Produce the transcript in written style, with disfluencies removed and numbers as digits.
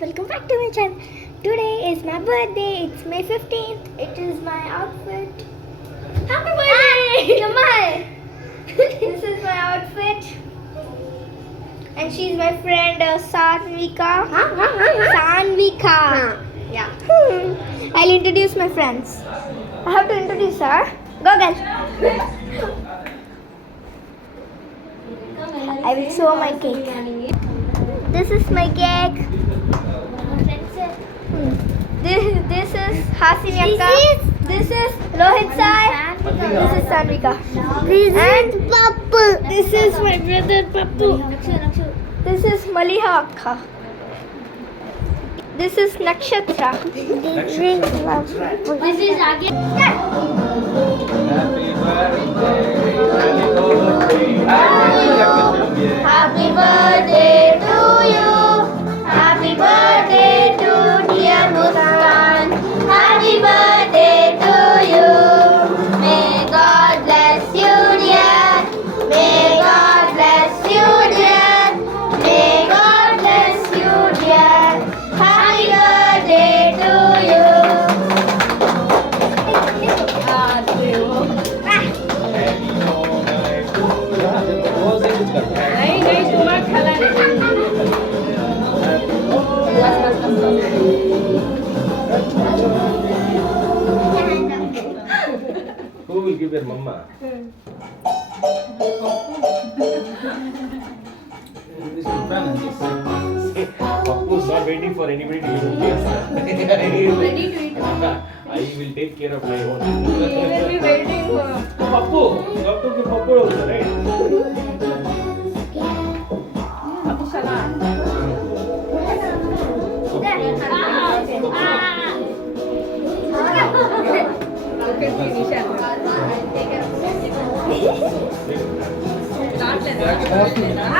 welcome back to my channel. Today is my birthday. It's May 15th. It is my outfit. Happy birthday! Come on. This is my outfit. And she's my friend Sanvika. Sanvika. Yeah. I'll introduce my friends. I have to introduce her. Go girl. I will show my cake. This is my cake. This is Hasini Akka. This is Lohit Sai. This is Sanvika. This is Pappu. This is my brother Pappu. This is Maliha Akka. This is Nakshatra. This is Agya. Happy birthday to you. Happy birthday to dear Muskan. Happy birthday to you. May God bless you, dear. May God bless you, dear. May God bless you, dear. Happy birthday to you. Who will give your mama? Pappu is not waiting for anybody to give him gifts. Ready to eat. I will take care of my own. He will be waiting for. Pappu, you have to give Pappu also, right? రావట్లేదా